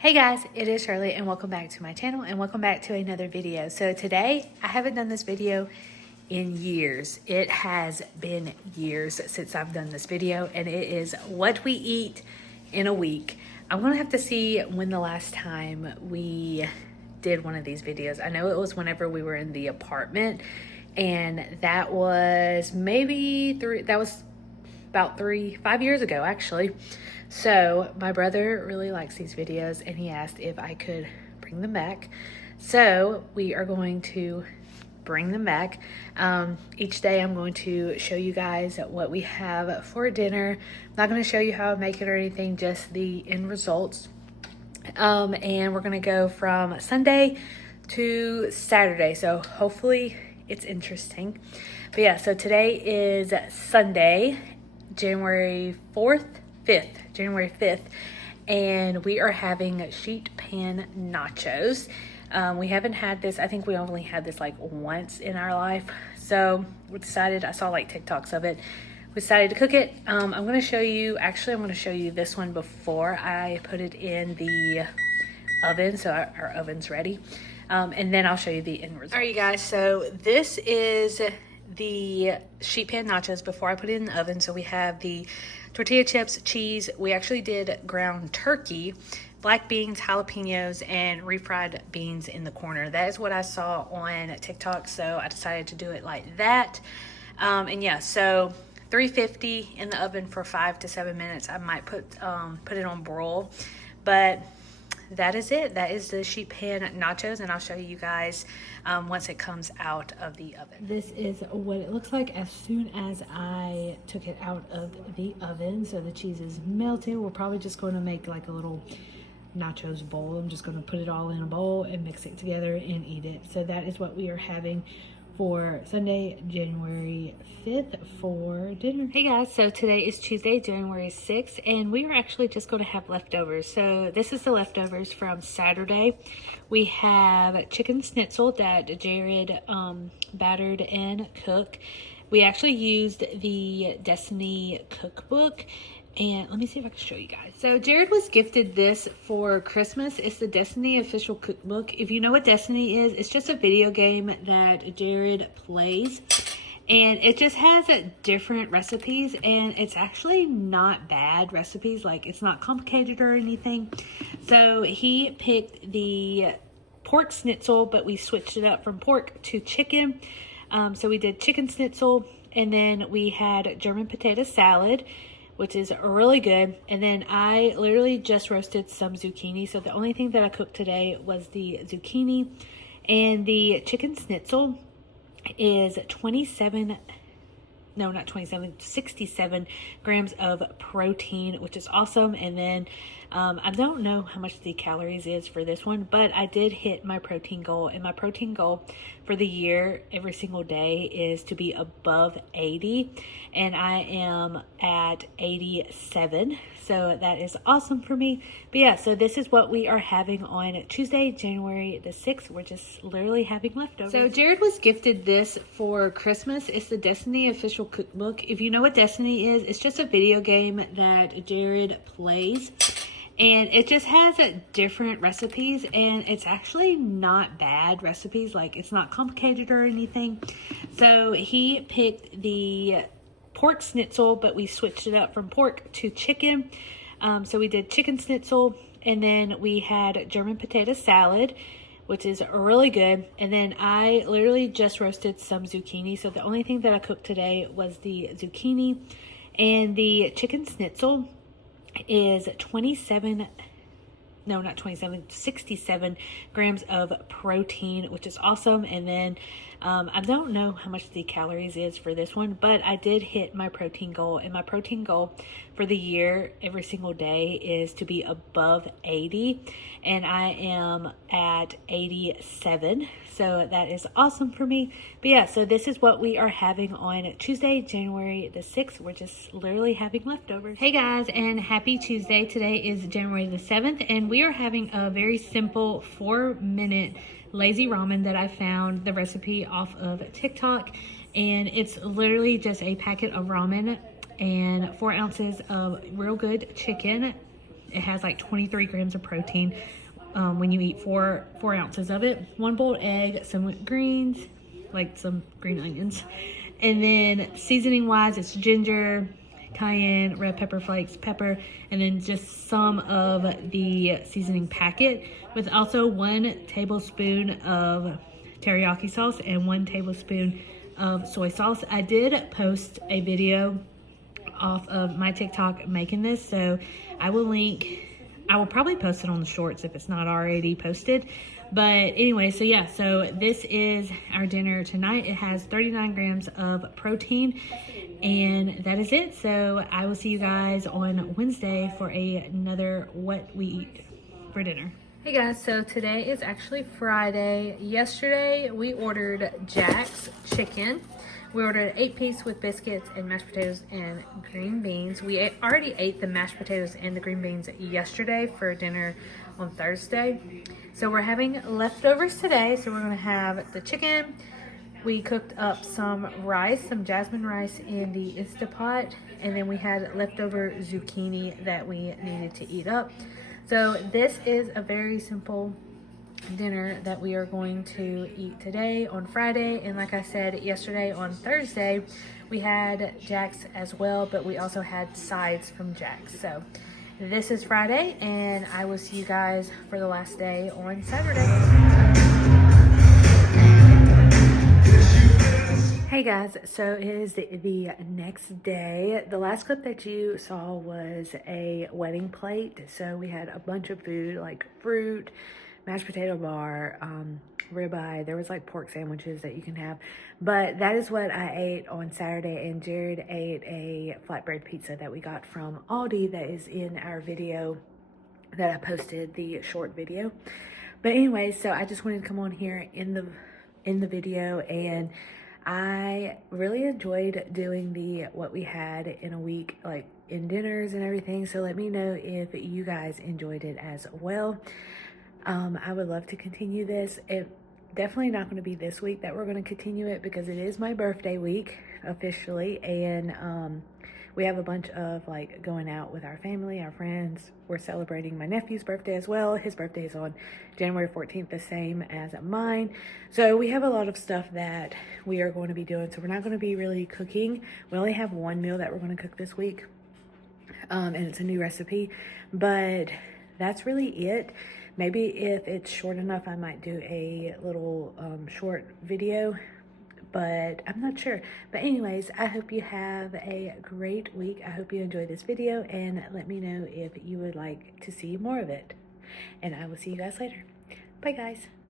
Hey guys, it is Shirley and welcome back to my channel and welcome back to another video. So today, I haven't done this video in years. It has been years since I've done this video, and it is what we eat in a week. I'm gonna have to see when the last time we did one of these videos. I know it was whenever we were in the apartment, and that was about 5 years ago actually. So my brother really likes these videos and he asked if I could bring them back. So we are going to bring them back. Each day I'm going to show you guys what we have for dinner. I'm not going to show you how I make it or anything, just the end results. And we're going to go from Sunday to Saturday. So hopefully it's interesting. But yeah, so today is Sunday, January 5th, and we are having sheet pan nachos. We haven't had this, I think we only had this like once in our life. So we decided, I saw like TikToks of it. We decided to cook it. I'm going to show you this one before I put it in the oven. So our oven's ready. And then I'll show you the end result. All right, you guys, so this is the sheet pan nachos before I put it in the oven. So we have the tortilla chips, cheese. We actually did ground turkey, black beans, jalapenos, and refried beans in the corner. That is what I saw on TikTok, so I decided to do it like that. And yeah, so 350 in the oven for 5 to 7 minutes. I might put it on broil, but that is it. That is the sheet pan nachos, and I'll show you guys once it comes out of the oven. This is what it looks like as soon as I took it out of the oven. So the cheese is melted. We're probably just going to make like a little nachos bowl. I'm just going to put it all in a bowl and mix it together and eat it. So that is what we are having for Sunday, January 5th for dinner. Hey guys, so today is Tuesday, January 6th, and we are actually just going to have leftovers. So this is the leftovers from Saturday. We have chicken schnitzel that Jared battered and cooked. We actually used the Destiny cookbook. And let me see if I can show you guys. So Jared was gifted this for Christmas. It's the Destiny official cookbook. If you know what Destiny is, it's just a video game that Jared plays. And it just has different recipes. And it's actually not bad recipes. Like, it's not complicated or anything. So he picked the pork schnitzel, but we switched it up from pork to chicken. So we did chicken schnitzel. And then we had German potato salad, which is really good. And then I literally just roasted some zucchini. So the only thing that I cooked today was the zucchini. And the chicken schnitzel is 67 grams of protein, which is awesome. And then I don't know how much the calories is for this one, but I did hit my protein goal. And my protein goal for the year every single day is to be above 80, and I am at 87. So that is awesome for me. But yeah, so this is what we are having on Tuesday, January the 6th. We're just literally having leftovers. So Jared was gifted this for Christmas. It's the Destiny official cookbook. If you know what Destiny is, it's just a video game that Jared plays. And it just has different recipes, and it's actually not bad recipes. Like, it's not complicated or anything. So he picked the pork schnitzel, but we switched it up from pork to chicken. So we did chicken schnitzel, and then we had German potato salad, which is really good. And then I literally just roasted some zucchini. So the only thing that I cooked today was the zucchini. And the chicken schnitzel is 67 grams of protein, which is awesome. And then I don't know how much the calories is for this one, but I did hit my protein goal. And my protein goal for the year every single day is to be above 80, and I am at 87. So that is awesome for me. But yeah, so this is what we are having on Tuesday, January the 6th. We're just literally having leftovers. Hey guys, and happy Tuesday. Today is January the 7th, and we are having a very simple 4-minute lazy ramen that I found the recipe off of TikTok. And it's literally just a packet of ramen and 4 ounces of real good chicken, It has like 23 grams of protein when you eat four ounces of it. 1 boiled egg, some greens, like some green onions. And then seasoning wise, it's ginger, cayenne, red pepper flakes, pepper, and then just some of the seasoning packet, with also 1 tablespoon of teriyaki sauce and 1 tablespoon of soy sauce. I did post a video off of my TikTok making this, so I will probably post it on the shorts if it's not already posted. But anyway, so yeah, so this is our dinner tonight. It has 39 grams of protein, and that is it. So I will see you guys on Wednesday for another what we eat for dinner. Hey guys, so today is actually Friday. Yesterday we ordered Jack's chicken. We ordered 8-piece with biscuits and mashed potatoes and green beans. We already ate the mashed potatoes and the green beans yesterday for dinner on Thursday. So we're having leftovers today. So we're gonna have the chicken. We cooked up some rice, some jasmine rice in the Instapot. And then we had leftover zucchini that we needed to eat up. So this is a very simple dinner that we are going to eat today on Friday. And like I said yesterday, on Thursday we had Jack's as well, but we also had sides from Jack's. So this is Friday, and I will see you guys for the last day on Saturday. Hey guys, so it is the next day. The last clip that you saw was a wedding plate. So we had a bunch of food like fruit, mashed potato bar, ribeye. There was like pork sandwiches that you can have. But that is what I ate on Saturday, and Jared ate a flatbread pizza that we got from Aldi that is in our video that I posted, the short video. But anyway, so I just wanted to come on here in the video, and I really enjoyed doing the what we had in a week, like in dinners and everything. So let me know if you guys enjoyed it as well. I would love to continue this. It definitely not going to be this week that we're going to continue it, because it is my birthday week officially, and we have a bunch of like going out with our family, our friends. We're celebrating my nephew's birthday as well. His birthday is on January 14th, the same as mine. So we have a lot of stuff that we are going to be doing. So we're not going to be really cooking. We only have 1 meal that we're going to cook this week, and it's a new recipe, but that's really it. Maybe if it's short enough, I might do a little short video, but I'm not sure. But anyways, I hope you have a great week. I hope you enjoyed this video, and let me know if you would like to see more of it. And I will see you guys later. Bye guys.